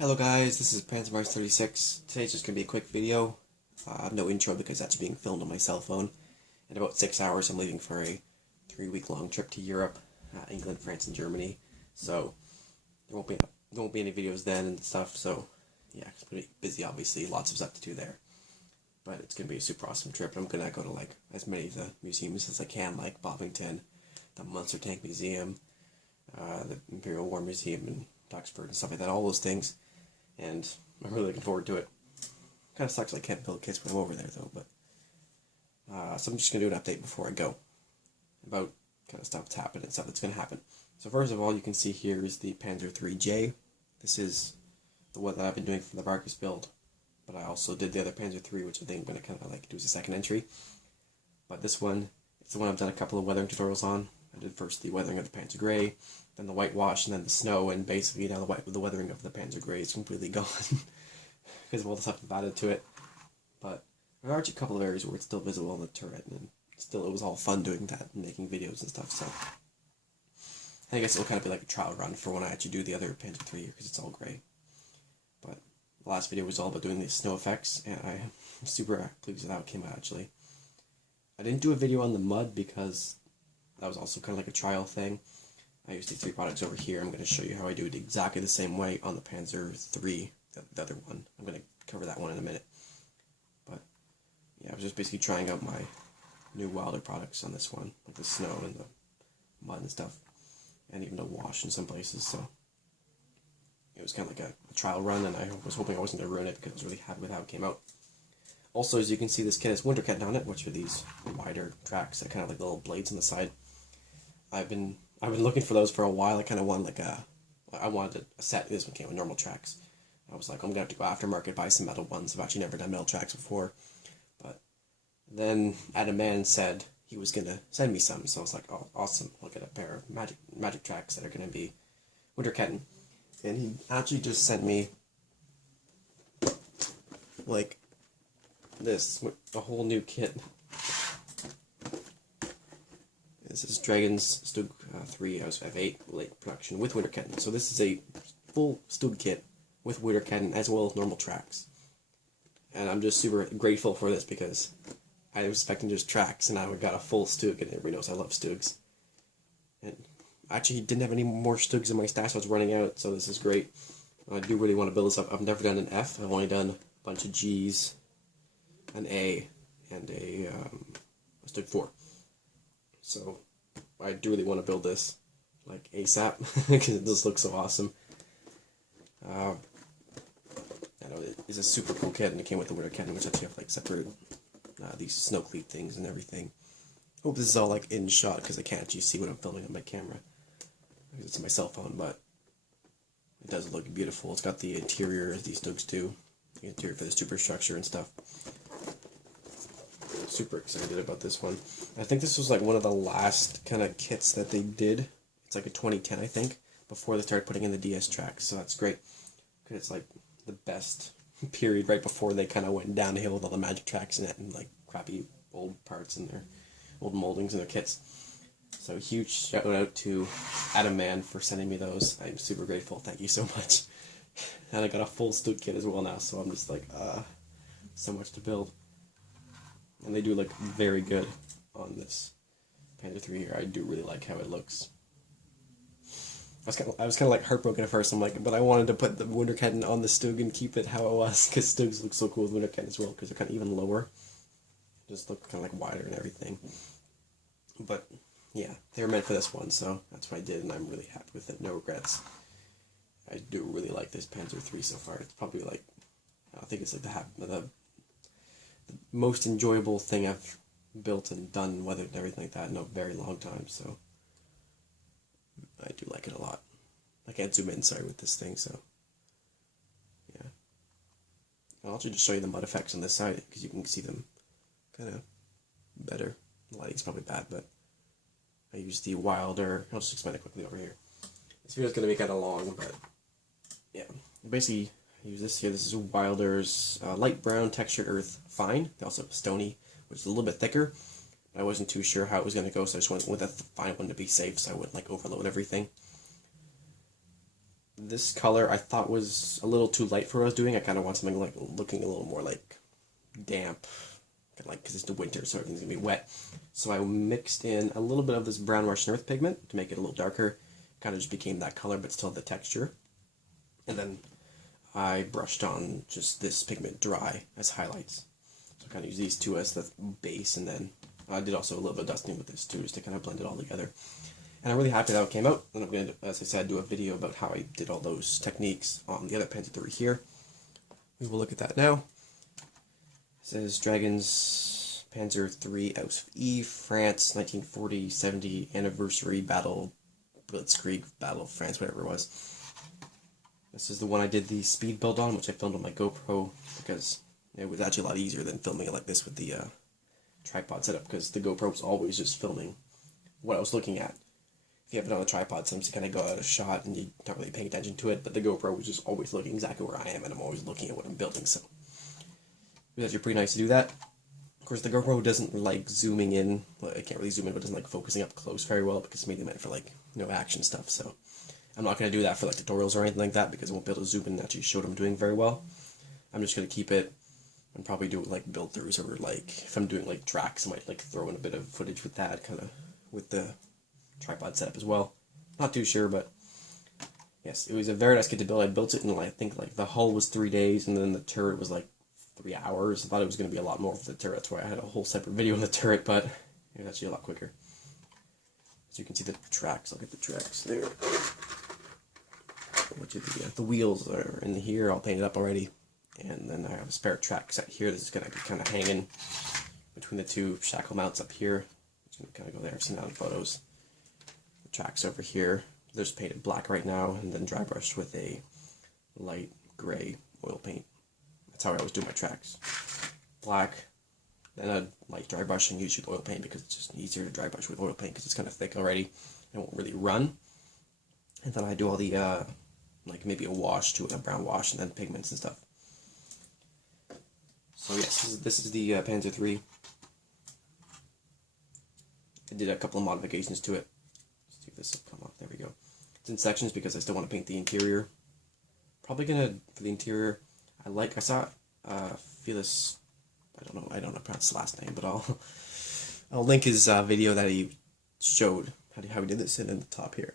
Hello guys, this is PanzerMars36. Today's just going to be a quick video. I have no intro because that's being filmed on my cell phone. In about 6 hours I'm leaving for a 3-week-long trip to Europe, England, France, and Germany. So there won't be any videos then and stuff, so yeah, it's pretty busy obviously, lots of stuff to do there. But it's going to be a super awesome trip. I'm going to go to like as many of the museums as I can, like Bovington, the Munster Tank Museum, the Imperial War Museum in Duxford and stuff like that, all those things. And I'm really looking forward to it. Kind of sucks I can't build kits when I'm over there though, but so I'm just going to do an update before I go about kind of stuff that's happened and stuff that's going to happen. So first of all, you can see here is the Panzer III-J. This is the one that I've been doing for the Vargas build, but I also did the other Panzer III, which I think I'm going to kind of like do as a second entry. But this one, it's the one I've done a couple of weathering tutorials on. I did first the weathering of the Panzer Grey, then the whitewash, and then the snow, and basically now the weathering of the Panzer Grey is completely gone because of all the stuff I've added to it. But there are actually a couple of areas where it's still visible on the turret, and still it was all fun doing that and making videos and stuff, so I guess it'll kind of be like a trial run for when I actually do the other Panzer III because it's all grey. But the last video was all about doing the snow effects, and I'm super pleased with how it came out actually. I didn't do a video on the mud because that was also kind of like a trial thing. I used these 3 products over here. I'm going to show you how I do it exactly the same way on the Panzer III, the other one. I'm going to cover that one in a minute. But yeah, I was just basically trying out my new Wilder products on this one, like the snow and the mud and stuff, and even the wash in some places. So it was kind of like a trial run, and I was hoping I wasn't going to ruin it because I was really happy with how it came out. Also, as you can see, this kit has winter kit on it, which are these wider tracks that kind of like little blades on the side. I've been looking for those for a while. I kind of wanted I wanted a set. This one came with normal tracks. I was like, I'm gonna have to go aftermarket, buy some metal ones. I've actually never done metal tracks before, but then Adam Man said he was gonna send me some, so I was like, oh, awesome! I'll get a pair of magic tracks that are gonna be winter kitting, and he actually just sent me like this, a whole new kit. This is Dragon's Stug 3 out of 8 late production with winter kitting. So this is a full Stug kit with winter kitting as well as normal tracks. And I'm just super grateful for this because I was expecting just tracks and I got a full Stug, and everybody knows I love Stugs. And actually he didn't have any more Stugs in my stash, I was running out, so this is great. I do really want to build this up. I've never done an F, I've only done a bunch of Gs, an A, and a Stug 4. So I do really want to build this like ASAP because it does look so awesome. I know it's a super cool kit, and it came with the winter kitting, which actually have like separate these snow cleat things and everything. Hope this is all like in shot because I can't actually see what I'm filming on my camera because it's my cell phone, but it does look beautiful. It's got the interior as these Stugs do, the interior for the superstructure and stuff. Super excited about this one. I think this was like one of the last kind of kits that they did. It's like a 2010, I think, before they started putting in the DS tracks, so that's great because it's like the best period right before they kind of went downhill with all the magic tracks in it and like crappy old parts in their old moldings in their kits. So huge shout out to Adam Man for sending me those. I'm super grateful. Thank you so much. And I got a full Stug kit as well now, so I'm just like so much to build. And they do look very good on this Panzer III here. I do really like how it looks. I was kind of like heartbroken at first. I'm like, but I wanted to put the winter kitting on the Stug and keep it how it was because Stugs look so cool with winter kitting as well because they're kind of even lower. Just look kind of like wider and everything. But yeah, they were meant for this one, so that's what I did, and I'm really happy with it. No regrets. I do really like this Panzer III so far. It's probably like, I think it's like the most enjoyable thing I've built and done, weathered and everything like that in a very long time, so I do like it a lot. I can't zoom in, sorry, with this thing, so yeah. I'll actually just show you the mud effects on this side, because you can see them kind of better. The lighting's probably bad, but I use the Wilder. I'll just explain it quickly over here. This video's going to be kind of long, but yeah. Basically, I use this here. This is Wilder's light brown textured earth fine. They also have stony, which is a little bit thicker. I wasn't too sure how it was going to go, so I just went with a fine one to be safe, so I wouldn't like overload everything. this color I thought was a little too light for what I was doing. I kind of want something like looking a little more like damp, kind of like because it's the winter, so everything's gonna be wet. So I mixed in a little bit of this brown Russian earth pigment to make it a little darker. Kind of just became that color, but still the texture. And then I brushed on just this pigment dry as highlights. So I kind of use these two as the base, and then I did also a little bit of dusting with this too, just to kind of blend it all together. And I'm really happy that it came out, and I'm going to, as I said, do a video about how I did all those techniques on the other Panzer III here. We will look at that now. It says Dragons Panzer III Aus E, France, 1940-70 anniversary battle, Blitzkrieg, Battle of France, whatever it was. This is the one I did the speed build on, which I filmed on my GoPro, because it was actually a lot easier than filming it like this with the tripod setup, because the GoPro was always just filming what I was looking at. If you have it on a tripod, sometimes you kind of go out of shot and you're not really paying attention to it, but the GoPro was just always looking exactly where I am, and I'm always looking at what I'm building, so it was actually pretty nice to do that. Of course, the GoPro doesn't like zooming in, well, it can't really zoom in, but it doesn't like focusing up close very well, because it's mainly meant for like, action stuff, so I'm not going to do that for like tutorials or anything like that, because I won't be able to zoom in and actually show what I'm doing very well. I'm just going to keep it and probably do like build throughs, or like if I'm doing like tracks, I might like throw in a bit of footage with that, kind of with the tripod setup as well. Not too sure, but yes, it was a very nice kit to build. I built it in I think like the hull was 3 days, and then the turret was like 3 hours. I thought it was going to be a lot more for the turret, that's why I had a whole separate video on the turret, but it was actually a lot quicker. As you can see the tracks, look at the tracks there. Which is the wheels are in here, all painted up already. And then I have a spare track set here. This is going to be kind of hanging between the two shackle mounts up here. It's going to kind of go there. I've seen that in photos. The tracks over here, they're just painted black right now, and then dry brushed with a light gray oil paint. That's how I always do my tracks. Black, then a light dry brush, and usually oil paint, because it's just easier to dry brush with oil paint because it's kind of thick already and won't really run. And then I do all the like maybe a wash to a brown wash, and then pigments and stuff. So yes, this is the Panzer III. I did a couple of modifications to it. Let's see if this will come off. There we go. It's in sections because I still want to paint the interior. Probably gonna, for the interior, I saw Felix, I don't know how to pronounce his last name, but I'll link his video that he showed how he did this in the top here.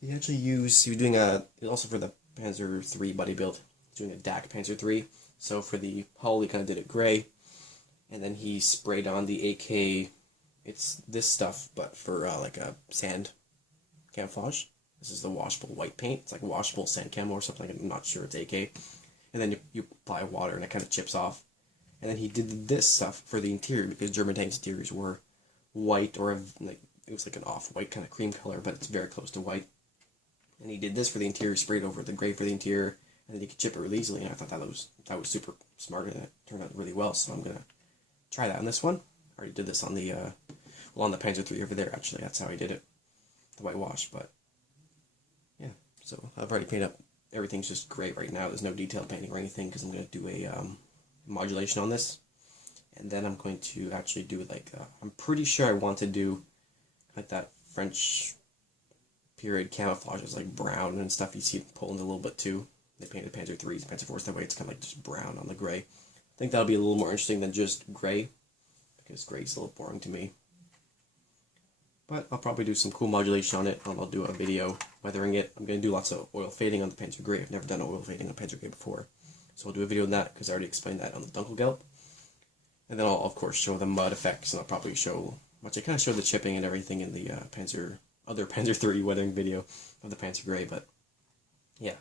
He was doing also for the Panzer III buddy build, doing a DAC Panzer III. So for the hull, he kind of did it gray, and then he sprayed on the AK, it's this stuff, but for like a sand camouflage. This is the washable white paint. It's like washable sand camo or something, I'm not sure, it's AK. And then you apply water and it kind of chips off. And then he did this stuff for the interior, because German tanks' interiors were white, or like it was like an off-white kind of cream color, but it's very close to white. And he did this for the interior, sprayed over the gray for the interior, and then you could chip it really easily, and I thought that was super smart, and it turned out really well, so I'm going to try that on this one. I already did this on the, on the Panzer III over there, actually, that's how I did it, the whitewash, but, yeah, so I've already painted up, everything's just gray right now, there's no detail painting or anything, because I'm going to do a, modulation on this, and then I'm going to actually do, like, I'm pretty sure I want to do, like, that French period camouflage is like brown and stuff. You see it Poland a little bit too. They painted Panzer IIIs, Panzer IVs that way. It's kind of like just brown on the gray. I think that'll be a little more interesting than just gray, because gray's a little boring to me. But I'll probably do some cool modulation on it, and I'll do a video weathering it. I'm going to do lots of oil fading on the Panzer Grey. I've never done oil fading on Panzer Grey before. So I'll do a video on that, because I already explained that on the Dunkelgelb. And then I'll, of course, show the mud effects, and I'll probably show, which I kind of showed the chipping and everything in the other Panzer III weathering video of the Panzer Grey, but yeah.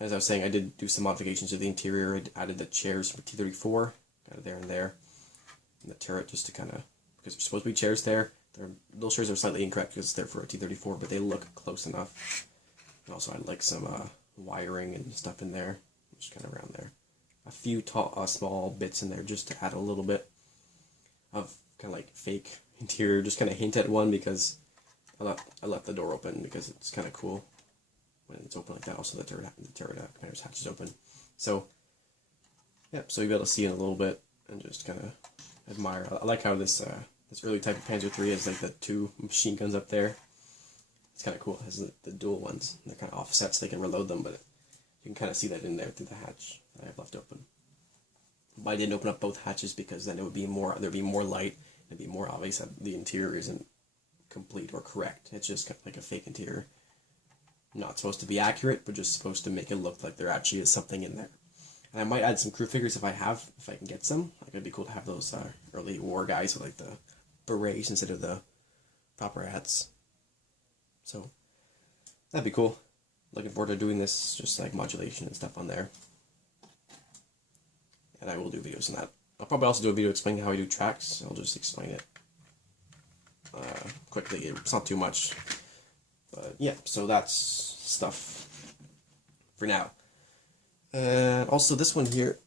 As I was saying, I did do some modifications to the interior. I added the chairs for T-34, got it there and there, and the turret just to kind of, because there's supposed to be chairs there. Those chairs are slightly incorrect because it's there for a T-34, but they look close enough. And also I like some wiring and stuff in there, just kind of around there. A few small bits in there just to add a little bit of kind of like fake interior, just kind of hint at one, because I left the door open because it's kind of cool when it's open like that. Also the turret commander's hatch is open. So, yeah, so you'll be able to see it a little bit and just kind of admire. I like how this early type of Panzer III has like the two machine guns up there. It's kind of cool. It has the dual ones. They're kind of offset so they can reload them, but you can kind of see that in there through the hatch that I have left open. But I didn't open up both hatches because then there'd be more light, and it'd be more obvious that the interior isn't complete or correct. It's just kind of like a fake interior. Not supposed to be accurate, but just supposed to make it look like there actually is something in there. And I might add some crew figures if I can get some. Like, it'd be cool to have those early war guys with like the berets instead of the copper hats. So that'd be cool. Looking forward to doing this, just like modulation and stuff on there. And I will do videos on that. I'll probably also do a video explaining how I do tracks. I'll just explain it quickly. It's not too much. But yeah, so that's stuff for now. And also this one here,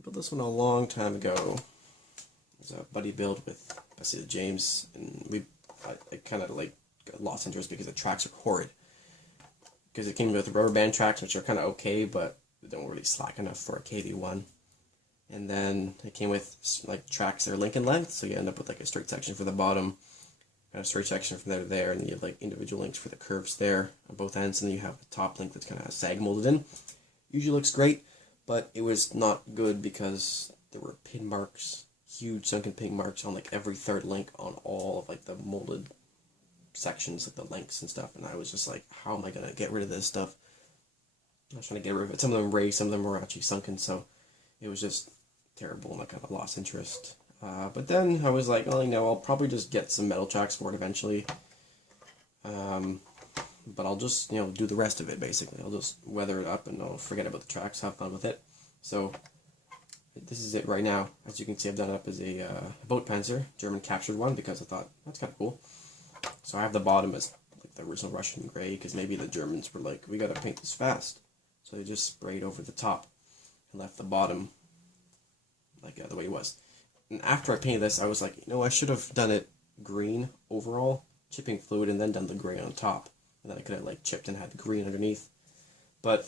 I built this one a long time ago. It was a buddy build with basically James, and I kind of like got lost interest because the tracks are horrid. Because it came with rubber band tracks, which are kind of okay, but they don't really slack enough for a KV1. And then it came with like tracks that are link in length, so you end up with like a straight section for the bottom, and a straight section from there to there, and then you have like individual links for the curves there on both ends, and then you have a top link that's kind of sag molded in. Usually looks great, but it was not good because there were pin marks, huge sunken pin marks on like every third link on all of like the molded sections, like the links and stuff, and I was just like, how am I going to get rid of this stuff? I was trying to get rid of it. Some of them raised, some of them were actually sunken, so it was just terrible, and I kind of lost interest. But then I was like, well, you know, I'll probably just get some metal tracks for it eventually. But I'll just, you know, do the rest of it, basically. I'll just weather it up, and I'll forget about the tracks, have fun with it. So this is it right now. As you can see, I've done it up as a boat panzer, German captured one, because I thought, that's kind of cool. So I have the bottom as like the original Russian gray, because maybe the Germans were like, we gotta paint this fast. So they just sprayed over the top and left the bottom like the way it was. And after I painted this, I was like, you know, I should have done it green overall, chipping fluid, and then done the gray on top. And then I could have like chipped and had the green underneath. But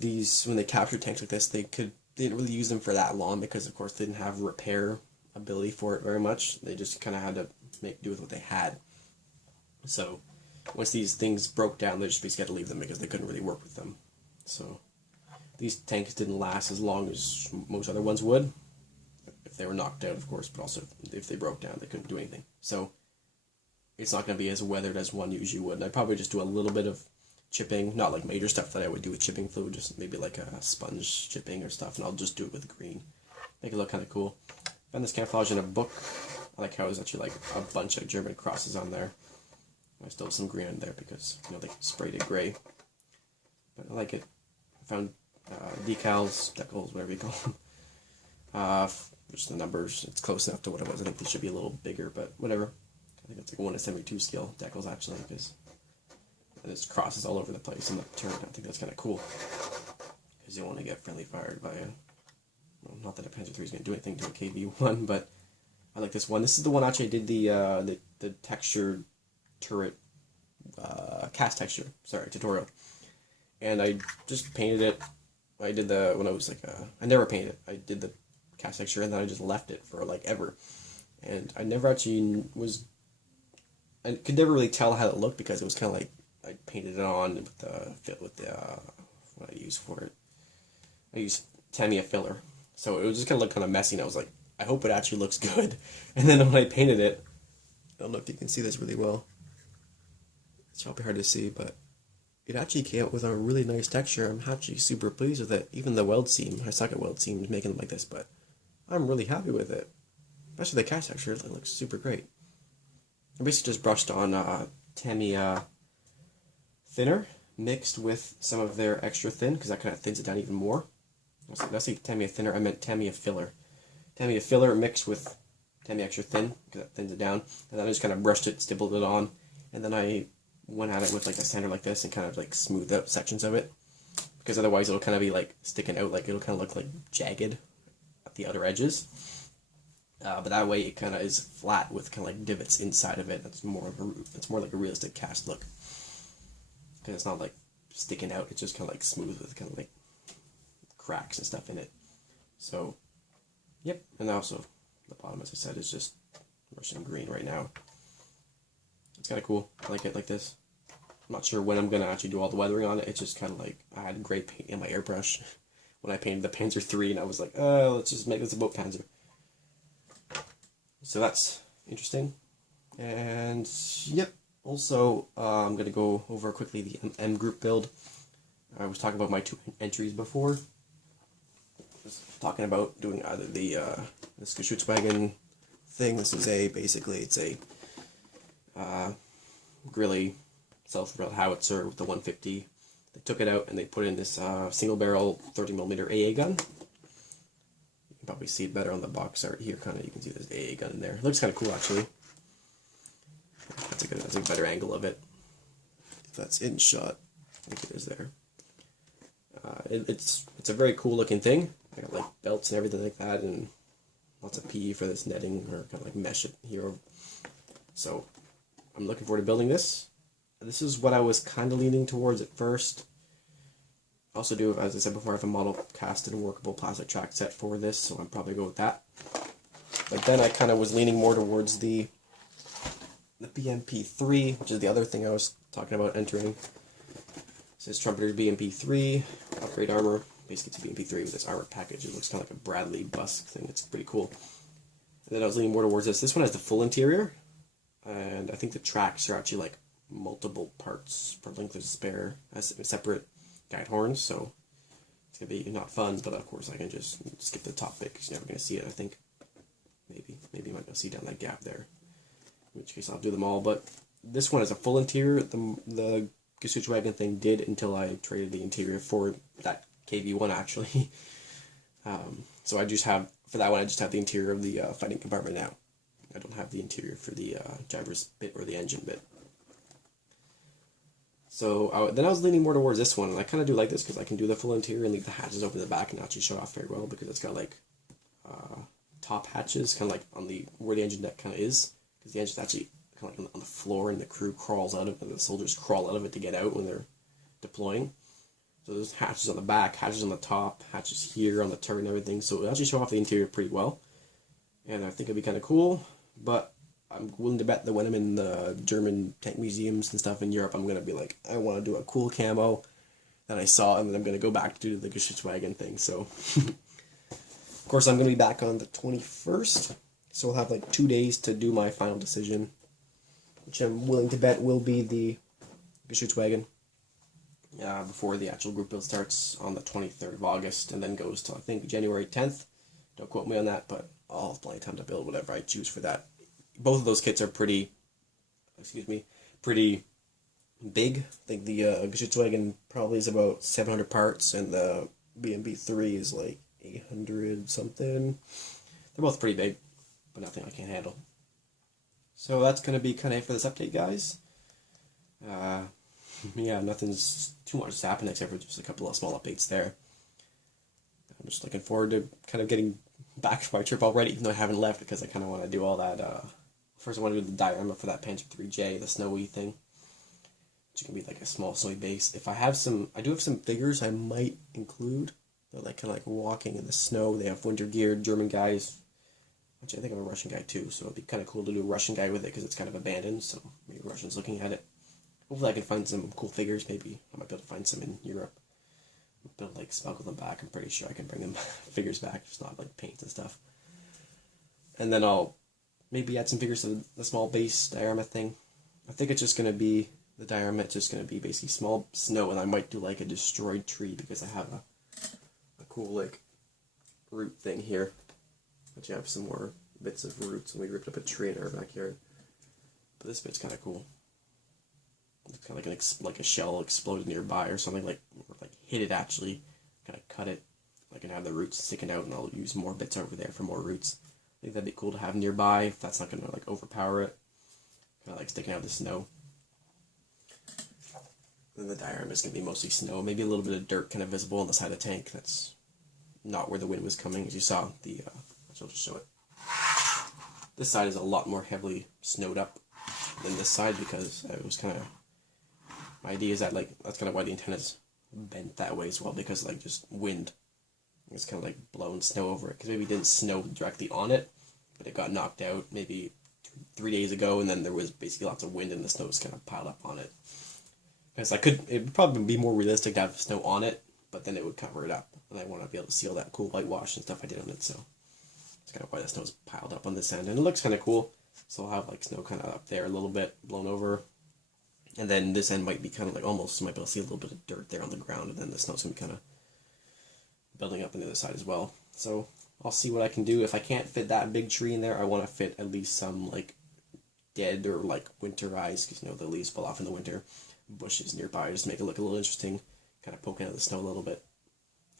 these, when they captured tanks like this, they didn't really use them for that long because, of course, they didn't have repair ability for it very much. They just kind of had to make do with what they had. So once these things broke down, they just basically had to leave them because they couldn't really work with them. So these tanks didn't last as long as most other ones would, if they were knocked out, of course, but also if they broke down, they couldn't do anything. So it's not going to be as weathered as one usually would. And I'd probably just do a little bit of chipping, not like major stuff that I would do with chipping fluid, just maybe like a sponge chipping or stuff, and I'll just do it with green. Make it look kind of cool. Found this camouflage in a book. I like how it was actually like a bunch of German crosses on there. I still have some green on there because, you know, they sprayed it gray. But I like it. I found decals, decals, whatever you call them. Just the numbers. It's close enough to what it was. I think they should be a little bigger, but whatever. I think it's like a 1:72 scale decals actually, because there's crosses all over the place in the turret. I think that's kind of cool because you don't want to get friendly fired by a. Well, not that a Panzer III is going to do anything to a KV1, but I like this one. This is the one actually I did the textured turret cast texture. Sorry, tutorial. And I just painted it. I did when I was like I never painted it. I did the cast texture and then I just left it for like ever. And I never actually I could never really tell how it looked because it was kind of like I painted it on with the what I use for it. I used Tamiya filler, so it was just kind of look kind of messy. And I was like, I hope it actually looks good. And then when I painted it, I don't know if you can see this really well. It's probably hard to see, but it actually came out with a really nice texture. I'm actually super pleased with it. Even the weld seam, I suck at weld seams making them like this, but I'm really happy with it. Especially the cast texture, it looks super great. I basically just brushed on Tamiya thinner mixed with some of their extra thin, because that kind of thins it down even more. That's the Tamiya thinner, I meant Tamiya filler. Tamiya filler mixed with Tamiya extra thin, because that thins it down. And then I just kind of brushed it, stippled it on, and then I went at it with like a sander like this and kind of like smoothed out sections of it, because otherwise it'll kind of be like sticking out, like it'll kind of look like jagged at the outer edges. But that way it kind of is flat with kind of like divots inside of it. It's more like a realistic cast look, because it's not like sticking out. It's just kind of like smooth with kind of like cracks and stuff in it. So, yep. And also the bottom, as I said, is just Russian green right now. It's kind of cool. I like it like this. I'm not sure when I'm going to actually do all the weathering on it. It's just kind of like, I had gray paint in my airbrush when I painted the Panzer III, and I was like, oh, let's just make this a boat Panzer. So that's interesting. And, yep. Also, I'm going to go over quickly the M group build. I was talking about my 2 entries before. I was talking about doing either the this Geschützwagen thing. This is basically, it's a Grilly self-propelled howitzer with the 150. They took it out and they put in this single barrel 30mm AA gun. You can probably see it better on the box art here. Kind of, you can see this AA gun in there. It looks kind of cool actually. That's a better angle of it. If that's in shot, I think it is there. It's a very cool looking thing. I got like belts and everything like that, and lots of PE for this netting or kind of like mesh it here. So I'm looking forward to building this. This is what I was kind of leaning towards at first. Also do, as I said before, I have a model cast and workable plastic track set for this, so I'll probably go with that. But then I kind of was leaning more towards the BMP3, which is the other thing I was talking about entering. It says Trumpeter BMP3, upgrade armor. Basically it's a BMP3 with this armor package. It looks kind of like a Bradley bus thing. It's pretty cool. And then I was leaning more towards this. This one has the full interior, and I think the tracks are actually like multiple parts per length of spare as separate guide horns, so it's gonna be not fun, but of course I can just skip the top bit because you're never gonna see it. I think maybe you might be able to see down that gap there, in which case I'll do them all. But this one is a full interior. The Geschützwagen thing did until I traded the interior for that KV1 actually. So I just have, for that one I just have the interior of the fighting compartment now. I don't have the interior for the driver's bit or the engine bit. So then I was leaning more towards this one, and I kind of do like this because I can do the full interior and leave the hatches open in the back and actually show off very well, because it's got like top hatches, kind of like on the where the engine deck kind of is, because the engine's actually kind of like on the floor, and the crew crawls out of it, and the soldiers crawl out of it to get out when they're deploying. So there's hatches on the back, hatches on the top, hatches here on the turret and everything, so it actually show off the interior pretty well, and I think it'd be kind of cool. But I'm willing to bet that when I'm in the German tank museums and stuff in Europe, I'm going to be like, I want to do a cool camo that I saw, and then I'm going to go back to do the Geschützwagen thing. So, of course, I'm going to be back on the 21st, so I'll have like 2 days to do my final decision, which I'm willing to bet will be the Geschützwagen, before the actual group build starts on the 23rd of August, and then goes to, I think, January 10th. Don't quote me on that, but I'll have plenty of time to build whatever I choose for that. Both of those kits are pretty big. I think the Geschützwagen probably is about 700 parts, and the BMP3 is like 800 something. They're both pretty big, but nothing I can't handle. So that's going to be kind of it for this update, guys. Yeah, nothing's too much to happen except for just a couple of small updates there. I'm just looking forward to kind of getting back to my trip already, even though I haven't left, because I kind of want to do all that. First I want to do the diorama for that Panzer IIIJ, the snowy thing, which can be like a small snowy base. If I have some, I do have some figures I might include. They're like kind of like walking in the snow. They have winter gear, German guys, which I think I'm a Russian guy too, so it'd be kind of cool to do a Russian guy with it because it's kind of abandoned, so maybe Russians looking at it. Hopefully I can find some cool figures. Maybe I might be able to find some in Europe. Build like smuggle them back. I'm pretty sure I can bring them figures back, just not like paint and stuff. And then I'll maybe add some figures to the small base diorama thing. I think it's just gonna be the diorama. It's just gonna be basically small snow, and I might do like a destroyed tree because I have a cool like root thing here. Which I have some more bits of roots, and we ripped up a tree in our backyard. But this bit's kind of cool. It's kind of like a shell exploded nearby or something, like hit it actually, kind of cut it. I can have the roots sticking out, and I'll use more bits over there for more roots. I think that'd be cool to have nearby if that's not gonna like overpower it. Kind of like sticking out of the snow. Then the diorama is gonna be mostly snow, maybe a little bit of dirt kind of visible on the side of the tank. That's not where the wind was coming, as you saw. I'll just show it. This side is a lot more heavily snowed up than this side because it was kind of. My idea is that like that's kind of why the antenna's bent that way as well, because like just wind. It's kind of like blowing snow over it, because maybe it didn't snow directly on it, but it got knocked out maybe 3 days ago, and then there was basically lots of wind and the snow was kind of piled up on it. Because it would probably be more realistic to have snow on it, but then it would cover it up, and I want to be able to see all that cool whitewash and stuff I did on it, so that's kind of why the snow's piled up on this end, and it looks kind of cool. So I'll have like snow kind of up there a little bit, blown over, and then this end might be kind of like almost, you might be able to see a little bit of dirt there on the ground, and then the snow's going to be kind of building up on the other side as well. So I'll see what I can do. If I can't fit that big tree in there, I want to fit at least some like dead or like winter ice, because you know the leaves fall off in the winter, bushes nearby, just make it look a little interesting, kind of poking out the snow a little bit.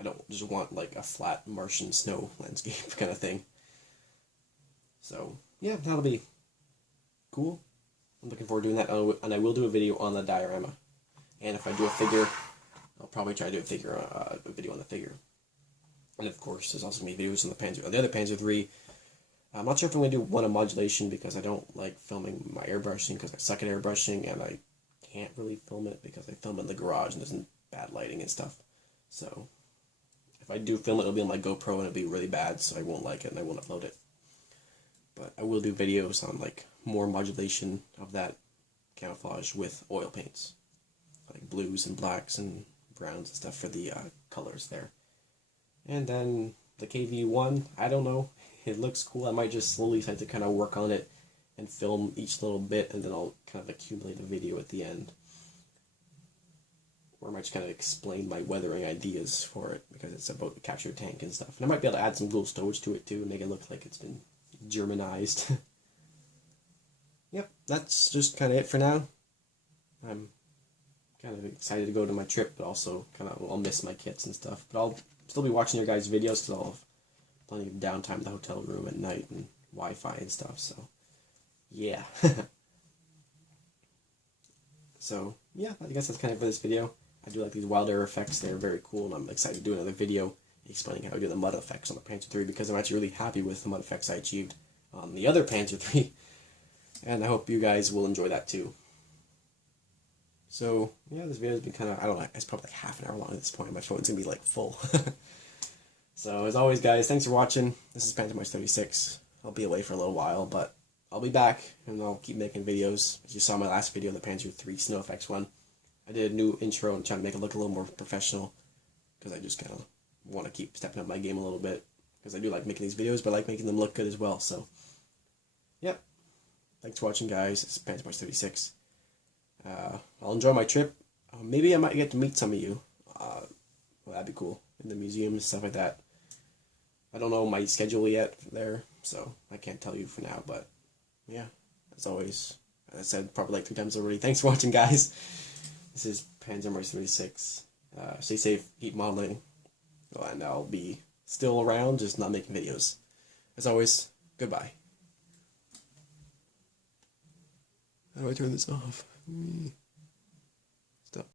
I don't just want like a flat Martian snow landscape kind of thing. So yeah, that'll be cool. I'm looking forward to doing that, and I will do a video on the diorama. And if I do a figure, I'll probably try to do a video on the figure. And of course, there's also going to be videos on the other Panzer III. I'm not sure if I'm going to do one on modulation, because I don't like filming my airbrushing, because I suck at airbrushing, and I can't really film it because I film in the garage and there's bad lighting and stuff. So if I do film it, it'll be on my GoPro and it'll be really bad, so I won't like it and I won't upload it. But I will do videos on like more modulation of that camouflage with oil paints, like blues and blacks and browns and stuff for the colors there. And then the KV-1, I don't know, it looks cool. I might just slowly start to kind of work on it and film each little bit, and then I'll kind of accumulate a video at the end, or I might just kind of explain my weathering ideas for it, because it's about the capture tank and stuff. And I might be able to add some cool stowage to it too, and make it look like it's been Germanized. Yep, that's just kind of it for now. I'm kind of excited to go to my trip, but also kind of I'll miss my kits and stuff. But I'll still be watching your guys' videos, because I'll have plenty of downtime in the hotel room at night and Wi-Fi and stuff. So yeah. So yeah, I guess that's kind of it for this video. I do like these wild air effects. They're very cool, and I'm excited to do another video explaining how I do the mud effects on the Panzer III, because I'm actually really happy with the mud effects I achieved on the other Panzer III, and I hope you guys will enjoy that too. So yeah, this video has been kind of, I don't know, it's probably like half an hour long at this point. My phone's gonna be like full. So as always, guys, thanks for watching. This is Panzer March 36. I'll be away for a little while, but I'll be back, and I'll keep making videos. As you saw in my last video, the Panzer III Snow Effects one, I did a new intro and trying to make it look a little more professional, because I just kind of want to keep stepping up my game a little bit, because I do like making these videos, but I like making them look good as well. So yep, thanks for watching, guys. It's Panzer March 36. I'll enjoy my trip. Maybe I might get to meet some of you. Well, that'd be cool, in the museum and stuff like that. I don't know my schedule yet there, so I can't tell you for now, but yeah, as always, as I said probably like 3 times already, thanks for watching, guys. This is Panzer March 36. Stay safe, keep modeling, and I'll be still around, just not making videos. As always, goodbye. How do I turn this off? Stop.